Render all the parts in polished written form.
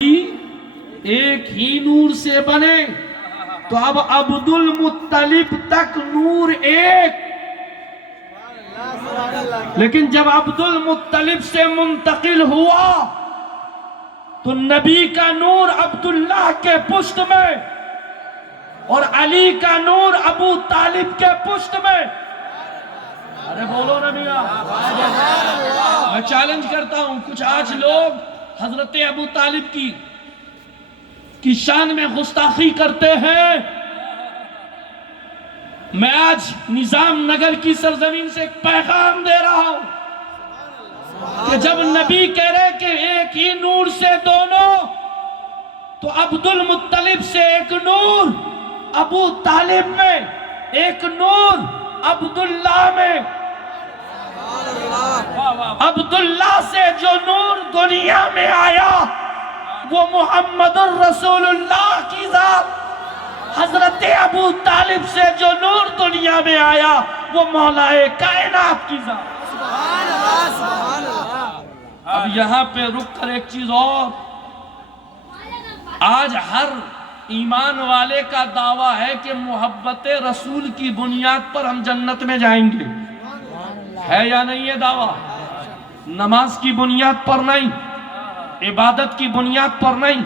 ایک ہی نور سے بنے تو اب عبد المطلب تک نور ایک، لیکن جب عبد المطلب سے منتقل ہوا تو نبی کا نور عبداللہ کے پشت میں اور علی کا نور ابو طالب کے پشت میں۔ ارے بولو نا میاں، میں چیلنج کرتا ہوں، کچھ آج لوگ حضرت ابو طالب کی شان میں گستاخی کرتے ہیں۔ میں آج نظام نگر کی سرزمین سے ایک پیغام دے رہا ہوں کہ جب نبی کہہ رہے کہ ایک ہی نور سے دونوں، تو عبد المطلب سے ایک نور ابو طالب میں، ایک نور عبداللہ میں۔ عبداللہ سے جو نور دنیا میں آیا وہ محمد الرسول اللہ کی ذات، حضرت ابو طالب سے جو نور دنیا میں آیا وہ مولا کائنات کی ذات۔ اب یہاں پہ رک کر ایک چیز اور، آج ہر ایمان والے کا دعویٰ ہے کہ محبت رسول کی بنیاد پر ہم جنت میں جائیں گے، ہے یا نہیں یہ دعویٰ؟ نماز کی بنیاد پر نہیں، عبادت کی بنیاد پر نہیں،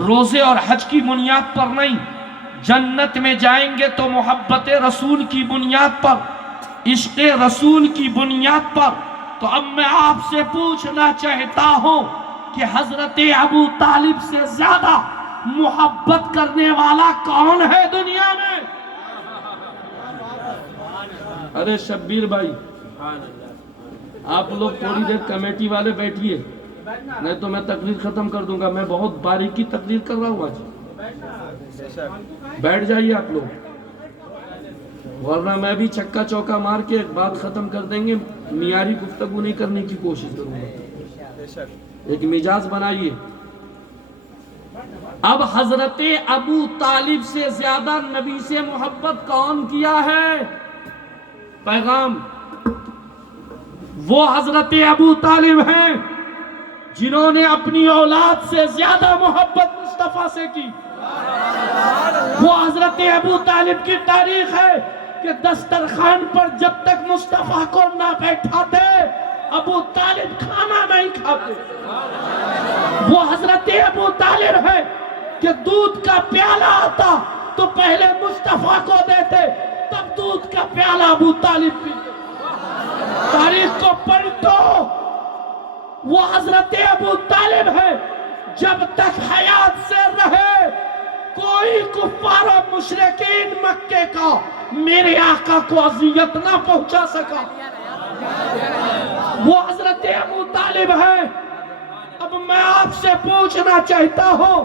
روزے اور حج کی بنیاد پر نہیں، جنت میں جائیں گے تو محبت رسول کی بنیاد پر، عشق رسول کی بنیاد پر۔ تو اب میں آپ سے پوچھنا چاہتا ہوں کہ حضرت ابو طالب سے زیادہ محبت کرنے والا کون ہے دنیا میں؟ ارے شبیر بھائی، آپ لوگ تھوڑی دیر کمیٹی والے بیٹھیے، نہیں تو میں تقریر ختم کر دوں گا۔ میں بہت باریکی تقریر کر رہا ہوں آج، بیٹھ جائیے آپ لوگ، ورنہ میں بھی چھکا چوکا مار کے بات ختم کر دیں گے۔ معیاری گفتگو نہیں کرنے کی کوشش کروں گا، ایک مزاج بنائیے۔ اب حضرت ابو طالب سے زیادہ نبی سے محبت کون کیا ہے؟ پیغام وہ حضرت ابو طالب ہیں جنہوں نے اپنی اولاد سے زیادہ محبت مصطفیٰ سے کی۔ وہ حضرت ابو طالب کی تاریخ ہے کہ دسترخوان پر جب تک مصطفیٰ کو نہ بیٹھاتے ابو طالب کھانا نہیں کھاتے۔ وہ حضرت ابو طالب ہے کہ دودھ کا پیالہ آتا تو پہلے مصطفیٰ کو دیتے، تب دودھ کا پیالہ ابو طالب پیتے۔ تاریخ کو پلٹو، وہ حضرت ابو طالب ہے جب تک حیات سے رہے کوئی کفار و مشرکین مکے کا میرے آقا کو اذیت نہ پہنچا سکا۔ وہ حضرت ابو طالب ہے۔ اب میں آپ سے پوچھنا چاہتا ہوں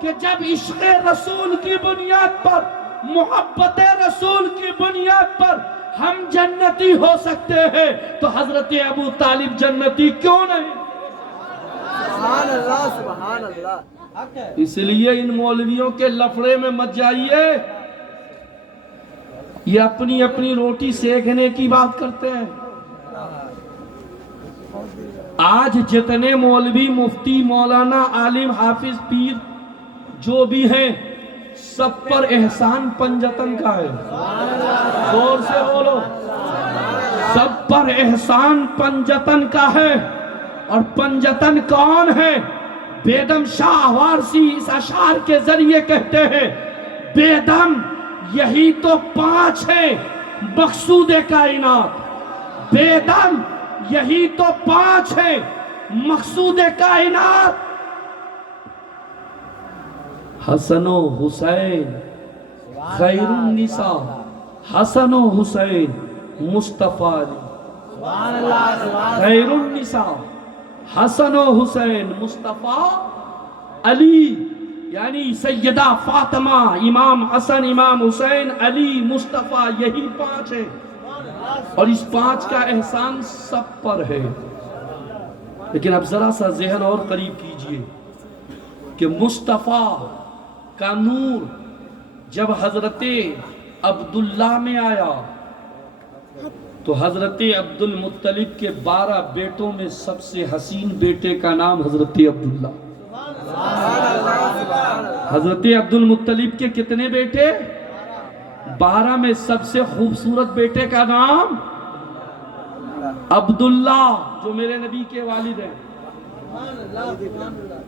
کہ جب عشق رسول کی بنیاد پر، محبت رسول کی بنیاد پر ہم جنتی ہو سکتے ہیں تو حضرت ابو طالب جنتی کیوں نہیں؟ سبحان اللہ، سبحان اللہ۔ اس لیے ان مولویوں کے لفڑے میں مت جائیے، یہ اپنی اپنی روٹی سیکھنے کی بات کرتے ہیں۔ آج جتنے مولوی، مفتی، مولانا، عالم، حافظ، پیر جو بھی ہیں، سب پر احسان پنجتن کا ہے۔ زور سے بولو، سب پر احسان پنجتن کا ہے۔ اور پنجتن کون ہے؟ بیدم شاہ وارسی اس اشعار کے ذریعے کہتے ہیں، بیدم یہی تو پانچ ہیں مقصود کائنات، بیدم یہی تو پانچ ہیں مقصود کائنات، حسن و حسین خیر النساء، حسن و حسین مصطفیٰ علی، خیر النساء حسن و حسین مصطفیٰ علی، یعنی سیدہ فاطمہ، امام حسن، امام حسین، علی، مصطفیٰ، یہی پانچ ہیں۔ اور اس پانچ کا احسان سب پر ہے۔ لیکن اب ذرا سا ذہن اور قریب کیجئے کہ مصطفیٰ کا نور جب حضرت عبداللہ میں آیا تو حضرت عبد المطلب کے 12 بیٹوں میں سب سے حسین بیٹے کا نام حضرت عبداللہ۔ حضرت عبد المطلب کے کتنے بیٹے؟ 12 میں سب سے خوبصورت بیٹے کا نام عبداللہ، جو میرے نبی کے والد ہیں۔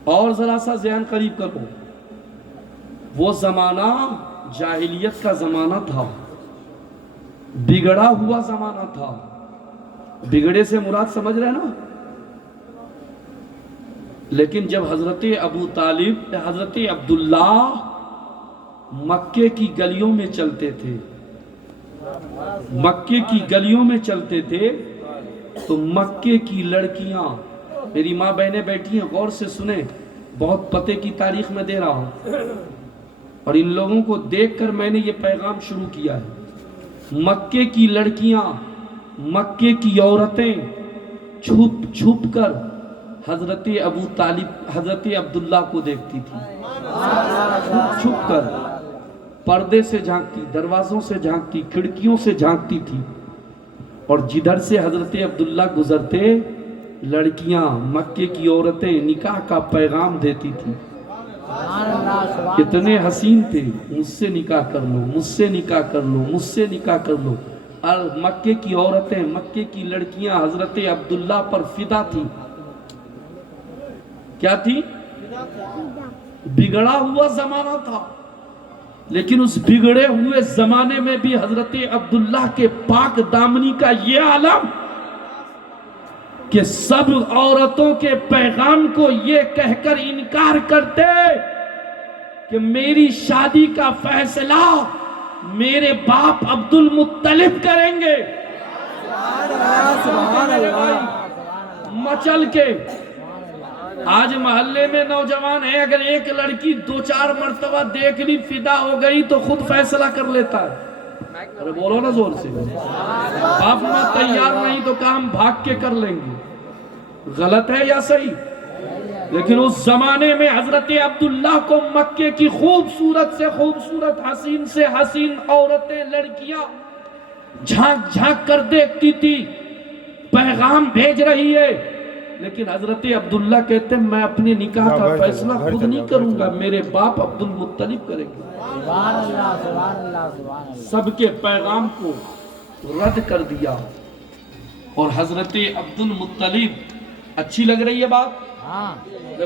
اور ذرا سا ذہن قریب کرو، وہ زمانہ جاہلیت کا زمانہ تھا، بگڑا ہوا زمانہ تھا۔ بگڑے سے مراد سمجھ رہے نا؟ لیکن جب حضرت ابو طالب، حضرت عبداللہ مکے کی گلیوں میں چلتے تھے، مکے کی گلیوں میں چلتے تھے، تو مکے کی لڑکیاں، میری ماں بہنیں بیٹھی ہیں، غور سے سنیں، بہت پتے کی تاریخ میں دے رہا ہوں، اور ان لوگوں کو دیکھ کر میں نے یہ پیغام شروع کیا ہے۔ مکے کی لڑکیاں، مکے کی عورتیں چھپ چھپ کر حضرت ابو طالب، حضرت عبداللہ کو دیکھتی تھی، چھپ چھپ کر، پردے سے جھانکتی، دروازوں سے جھانکتی، کھڑکیوں سے جھانکتی تھی، اور جدھر سے حضرت عبداللہ گزرتے، لڑکیاں، مکے کی عورتیں نکاح کا پیغام دیتی تھی۔ کتنے حسین تھے، مجھ سے نکاح کر لو، مجھ سے نکاح کر لو، مجھ سے نکاح کر لو۔ اور مکے کی عورتیں، مکے کی لڑکیاں حضرت عبداللہ پر فدا تھی۔ کیا تھی؟ بگڑا ہوا زمانہ تھا، لیکن اس بگڑے ہوئے زمانے میں بھی حضرت عبداللہ کے پاک دامنی کا یہ عالم کہ سب عورتوں کے پیغام کو یہ کہہ کر انکار کرتے کہ میری شادی کا فیصلہ میرے باپ عبد المطلب کریں گے۔ مچل کے آج محلے میں نوجوان ہیں، اگر ایک لڑکی 2-4 مرتبہ دیکھ لی، فدا ہو گئی تو خود فیصلہ کر لیتا ہے۔ ارے بولو نا زور سے، باپ ماں تیار نہیں تو کام بھاگ کے کر لیں گے۔ غلط ہے یا صحیح؟ لیکن اس زمانے میں حضرت عبداللہ کو مکے کی خوبصورت سے خوبصورت، حسین سے حسین عورتیں، لڑکیاں جھانک جھانک کر دیکھتی تھی، پیغام بھیج رہی ہے، لیکن حضرت عبداللہ کہتے ہیں میں اپنے نکاح کا فیصلہ خود نہیں کروں گا، میرے باپ عبد المطلب کریں گے۔ سب کے پیغام کو رد کر دیا، اور حضرت عبد المطلب، اچھی لگ رہی ہے بات؟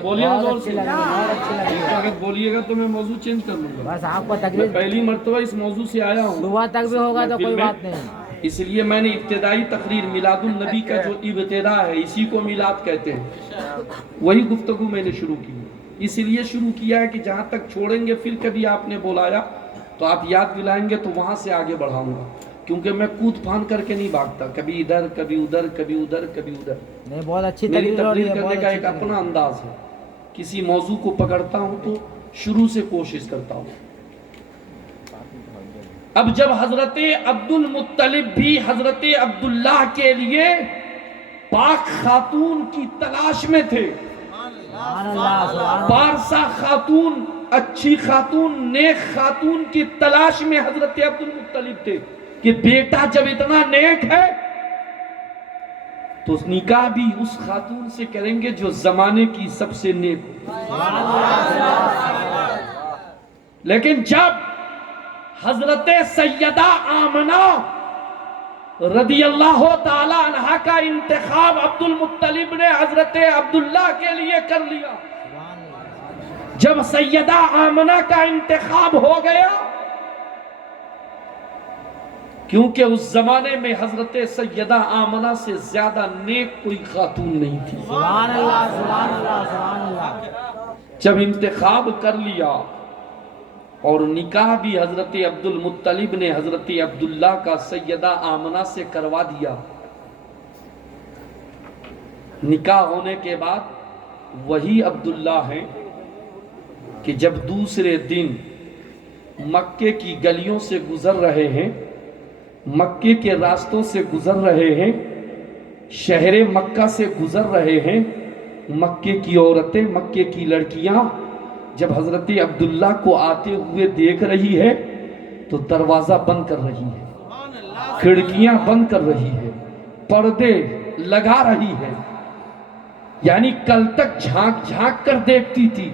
بولیے نا زور سے، اگر بولیے گا تو میں موضوع چینج کر لوں گا۔ بس آپ کو تکلیف، میں پہلی مرتبہ اس موضوع سے آیا ہوں، صبح تک بھی ہوگا تو کوئی بات نہیں، اس لیے میں نے ابتدائی تقریر میلاد النبی کا جو ابتدا ہے، اسی کو میلاد کہتے ہیں، وہی گفتگو میں نے شروع کی، اس لیے شروع کیا ہے کہ جہاں تک چھوڑیں گے، پھر کبھی آپ نے بلایا تو آپ یاد دلائیں گے تو وہاں سے آگے بڑھاؤں گا، کیونکہ میں کود پھان کر کے نہیں بھاگتا، کبھی ادھر کبھی ادھر کبھی ادھر کبھی ادھر۔ نہیں بہت اچھی میری تقریر ہو رہی تقریر ہے، کرنے کا ایک اپنا انداز ہے، کسی موضوع کو پکڑتا ہوں تو شروع سے کوشش کرتا ہوں۔ اب جب حضرت عبد المطلب بھی حضرت عبداللہ کے لیے پاک خاتون کی تلاش میں تھے، پارسا خاتون، اچھی خاتون، نیک خاتون کی تلاش میں حضرت عبد المطلب تھے کہ بیٹا جب اتنا نیک ہے تو نکاح بھی اس خاتون سے کریں گے جو زمانے کی سب سے نیک ہو۔ لیکن جب حضرت سیدہ آمنہ رضی اللہ تعالی عنہ کا انتخاب عبد المطلب نے حضرت عبداللہ کے لیے کر لیا، جب سیدہ آمنہ کا انتخاب ہو گیا، کیونکہ اس زمانے میں حضرت سیدہ آمنہ سے زیادہ نیک کوئی خاتون نہیں تھی، سبحان اللہ سبحان اللہ سبحان اللہ۔ جب انتخاب کر لیا اور نکاح بھی حضرت عبد المطلب نے حضرت عبداللہ کا سیدہ آمنہ سے کروا دیا، نکاح ہونے کے بعد وہی عبداللہ ہیں کہ جب دوسرے دن مکے کی گلیوں سے گزر رہے ہیں، مکے کے راستوں سے گزر رہے ہیں، شہر مکہ سے گزر رہے ہیں، مکے کی عورتیں، مکے کی لڑکیاں جب حضرت عبداللہ کو آتے ہوئے دیکھ رہی ہے تو دروازہ بند کر رہی ہے، کھڑکیاں بند کر رہی ہے، پردے لگا رہی ہے، یعنی کل تک جھانک جھانک کر دیکھتی تھی،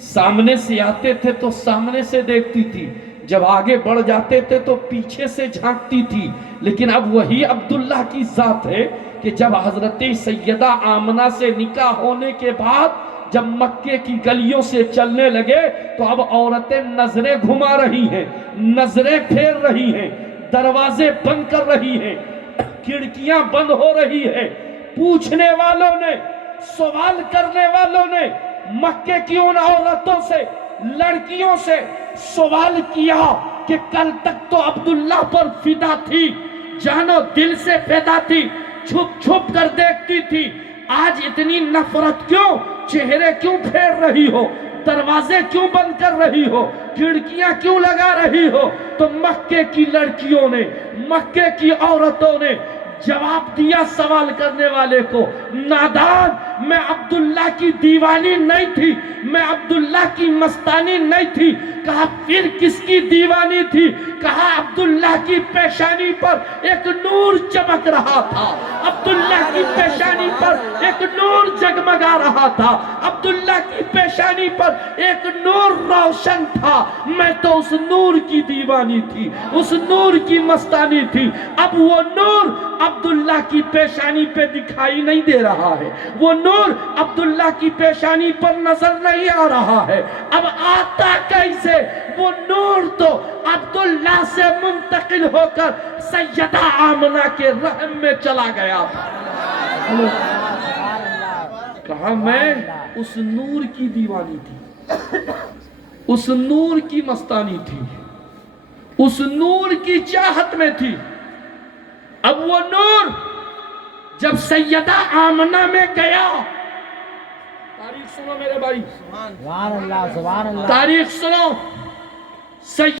سامنے سے آتے تھے تو سامنے سے دیکھتی تھی، جب آگے بڑھ جاتے تھے تو پیچھے سے جھانکتی تھی۔ لیکن اب وہی عبداللہ کی ذات ہے کہ جب حضرت سیدہ آمنہ سے نکاح ہونے کے بعد جب مکے کی گلیوں سے چلنے لگے تو اب عورتیں نظریں گھما رہی ہیں، نظریں پھیر رہی ہیں، دروازے بند کر رہی ہیں، کھڑکیاں بند ہو رہی ہیں۔ پوچھنے والوں نے، سوال کرنے والوں نے مکے کی ان عورتوں سے، لڑکیوں سے سوال کیا کہ کل تک تو عبداللہ پر فدا تھی، جان و دل سے فدا تھی، چھپ چھپ کر دیکھتی تھی، آج اتنی نفرت کیوں؟ چہرے کیوں پھیر رہی ہو؟ دروازے کیوں بند کر رہی ہو؟ کھڑکیاں کیوں لگا رہی ہو؟ تو مکے کی لڑکیوں نے، مکے کی عورتوں نے جواب دیا سوال کرنے والے کو، نادان، میں عبداللہ کی دیوانی نہیں تھی، میں عبداللہ کی مستانی نہیں تھی۔ کہا پھر کس کی دیوانی تھی؟ کہا عبداللہ کی پیشانی پر ایک نور چمک رہا تھا، عبداللہ کی پیشانی پر ایک نور جگمگا رہا تھا، عبداللہ کی پیشانی پر ایک نور روشن تھا، میں تو اس نور کی دیوانی تھی، اس نور کی مستانی تھی۔ اب وہ نور عبداللہ کی پیشانی پہ دکھائی نہیں دے رہا ہے، وہ نور عبداللہ کی پیشانی پر نظر نہیں آ رہا ہے، اب آتا کیسے؟ وہ نور تو عبداللہ سے منتقل ہو کر سیدہ آمنہ کے رحم میں چلا گیا تھا۔ کہا میں اس نور کی دیوانی تھی، اس نور کی مستانی تھی، اس نور کی چاہت میں تھی۔ اب وہ نور جب سیدہ آمنہ میں گیا، تاریخ سنو میرے بھائی، سبحان اللہ، سبحان اللہ، تاریخ سنو،